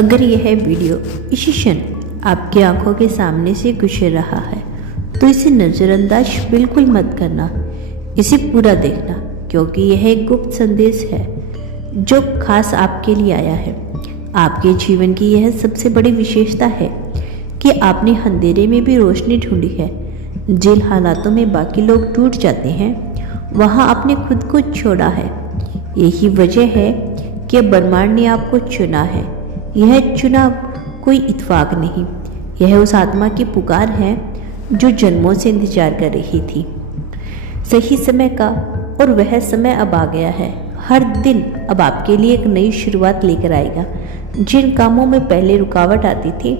अगर यह वीडियो इसी क्षण आपकी आंखों के सामने से गुजर रहा है तो इसे नज़रअंदाज बिल्कुल मत करना। इसे पूरा देखना, क्योंकि यह एक गुप्त संदेश है जो खास आपके लिए आया है। आपके जीवन की यह सबसे बड़ी विशेषता है कि आपने अंधेरे में भी रोशनी ढूंढी है। जिन हालातों में बाकी लोग टूट जाते हैं, वहाँ आपने खुद को छोड़ा है। यही वजह है कि ब्रह्मांड ने आपको चुना है। यह चुनाव कोई इत्तेफाक नहीं, यह उस आत्मा की पुकार है जो जन्मों से इंतजार कर रही थी सही समय का, और वह समय अब आ गया है। हर दिन अब आपके लिए एक नई शुरुआत लेकर आएगा। जिन कामों में पहले रुकावट आती थी,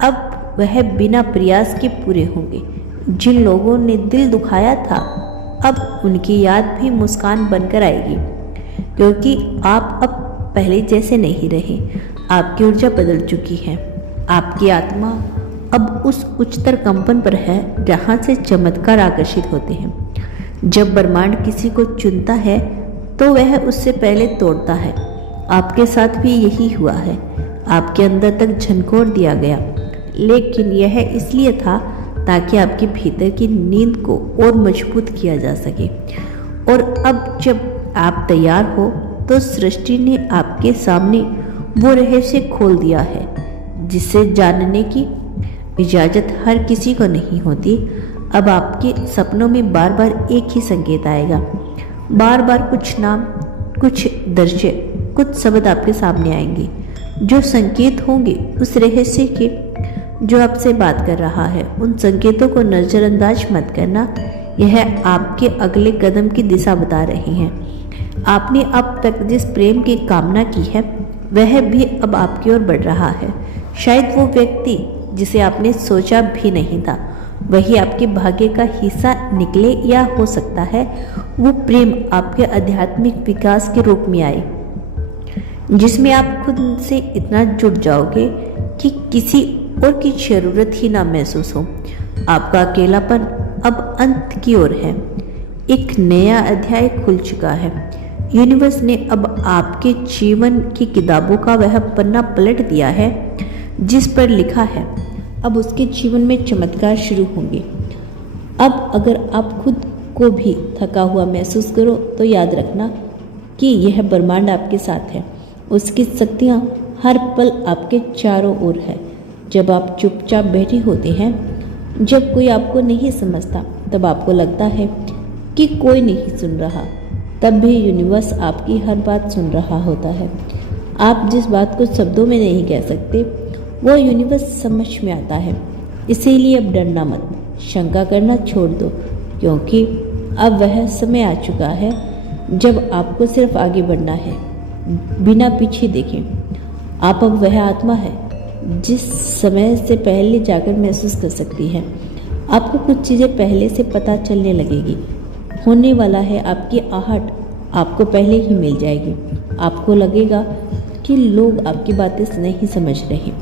अब वह बिना प्रयास के पूरे होंगे। जिन लोगों ने दिल दुखाया था, अब उनकी याद भी मुस्कान बनकर आएगी, क्योंकि आप अब पहले जैसे नहीं रहे। आपकी ऊर्जा बदल चुकी है। आपकी आत्मा अब उस उच्चतर कंपन पर है जहाँ से चमत्कार आकर्षित होते हैं। जब ब्रह्मांड किसी को चुनता है तो वह उससे पहले तोड़ता है। आपके साथ भी यही हुआ है। आपके अंदर तक झनकोर दिया गया, लेकिन यह इसलिए था ताकि आपके भीतर की नींद को और मजबूत किया जा सके। और अब जब आप तैयार हो तो सृष्टि ने आपके सामने वो रहस्य खोल दिया है जिसे जानने की इजाज़त हर किसी को नहीं होती। अब आपके सपनों में बार बार एक ही संकेत आएगा। बार बार कुछ नाम, कुछ दृश्य, कुछ शब्द आपके सामने आएंगे जो संकेत होंगे उस रहस्य के जो आपसे बात कर रहा है। उन संकेतों को नज़रअंदाज मत करना, यह आपके अगले कदम की दिशा बता रही हैं। आपने अब तक जिस प्रेम की कामना की है, वह भी अब आपकी ओर बढ़ रहा है। शायद वो व्यक्ति जिसे आपने सोचा भी नहीं था, वही आपके भाग्य का हिस्सा निकले, या हो सकता है वो प्रेम आपके आध्यात्मिक विकास के रूप में आए, जिसमें आप खुद से इतना जुड़ जाओगे कि किसी और की जरूरत ही ना महसूस हो। आपका अकेलापन अब अंत की ओर है। एक नया अध्याय खुल चुका है। यूनिवर्स ने अब आपके जीवन की किताबों का वह पन्ना पलट दिया है जिस पर लिखा है अब उसके जीवन में चमत्कार शुरू होंगे। अब अगर आप खुद को भी थका हुआ महसूस करो तो याद रखना कि यह ब्रह्मांड आपके साथ है। उसकी शक्तियाँ हर पल आपके चारों ओर है। जब आप चुपचाप बैठे होते हैं, जब कोई आपको नहीं समझता, तब आपको लगता है कि कोई नहीं सुन रहा, तब भी यूनिवर्स आपकी हर बात सुन रहा होता है। आप जिस बात को शब्दों में नहीं कह सकते, वो यूनिवर्स समझ में आता है। इसीलिए अब डरना मत, शंका करना छोड़ दो, क्योंकि अब वह समय आ चुका है जब आपको सिर्फ आगे बढ़ना है, बिना पीछे देखे। आप अब वह आत्मा है जिस समय से पहले जाकर महसूस कर सकती है। आपको कुछ चीज़ें पहले से पता चलने लगेगी। होने वाला है आपकी आहट आपको पहले ही मिल जाएगी। आपको लगेगा कि लोग आपकी बातें नहीं समझ रहे,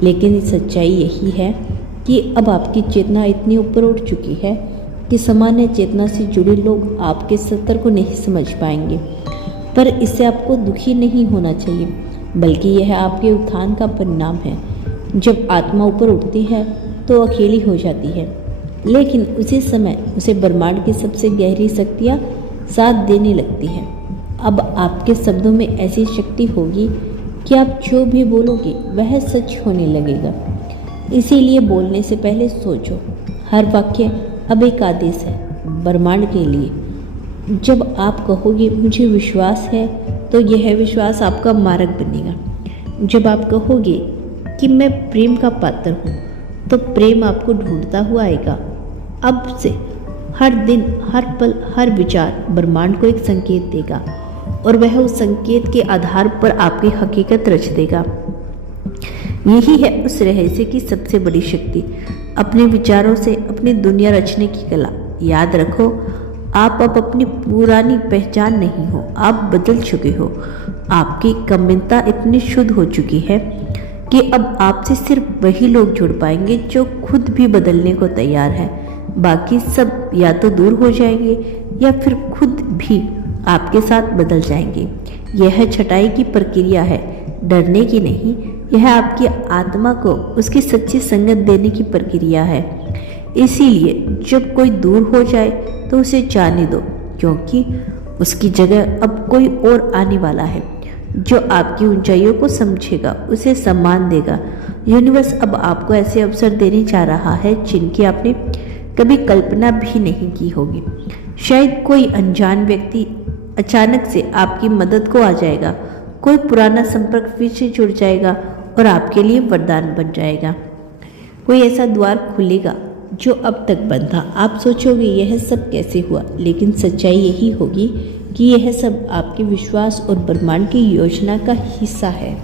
लेकिन सच्चाई यही है कि अब आपकी चेतना इतनी ऊपर उठ चुकी है कि सामान्य चेतना से जुड़े लोग आपके स्तर को नहीं समझ पाएंगे। पर इससे आपको दुखी नहीं होना चाहिए, बल्कि यह आपके उत्थान का परिणाम है। जब आत्मा ऊपर उठती है तो अकेली हो जाती है, लेकिन उसी समय उसे ब्रह्मांड की सबसे गहरी शक्तियाँ साथ देने लगती हैं। अब आपके शब्दों में ऐसी शक्ति होगी कि आप जो भी बोलोगे वह सच होने लगेगा। इसीलिए बोलने से पहले सोचो। हर वाक्य अब एक आदेश है ब्रह्मांड के लिए। जब आप कहोगे मुझे विश्वास है, तो यह विश्वास आपका मार्ग बनेगा। जब आप कहोगे कि मैं प्रेम का पात्र हूँ, तो प्रेम आपको ढूंढता हुआ आएगा। अब से हर दिन, हर पल, हर विचार ब्रह्मांड को एक संकेत देगा, और वह उस संकेत के आधार पर आपकी हकीकत रच देगा। यही है उस रहस्य की सबसे बड़ी शक्ति, अपने विचारों से अपनी दुनिया रचने की कला। याद रखो, आप अब अपनी पुरानी पहचान नहीं हो, आप बदल चुके हो। आपकी गंभीरता इतनी शुद्ध हो चुकी है कि अब आपसे सिर्फ वही लोग जुड़ पाएंगे जो खुद भी बदलने को तैयार है। बाकी सब या तो दूर हो जाएंगे या फिर खुद भी आपके साथ बदल जाएंगे। यह छटाई की प्रक्रिया है डरने की नहीं, यह आपकी आत्मा को उसकी सच्ची संगत देने की प्रक्रिया है। इसीलिए जब कोई दूर हो जाए तो उसे जाने दो, क्योंकि उसकी जगह अब कोई और आने वाला है जो आपकी ऊंचाइयों को समझेगा, उसे सम्मान देगा। यूनिवर्स अब आपको ऐसे अवसर देने जा रहा है जिनकी आपने कभी कल्पना भी नहीं की होगी। शायद कोई अनजान व्यक्ति अचानक से आपकी मदद को आ जाएगा, कोई पुराना संपर्क फिर से जुड़ जाएगा और आपके लिए वरदान बन जाएगा। कोई ऐसा द्वार खुलेगा जो अब तक बंद था। आप सोचोगे यह सब कैसे हुआ, लेकिन सच्चाई यही होगी कि यह सब आपके विश्वास और ब्रह्मांड की योजना का हिस्सा है।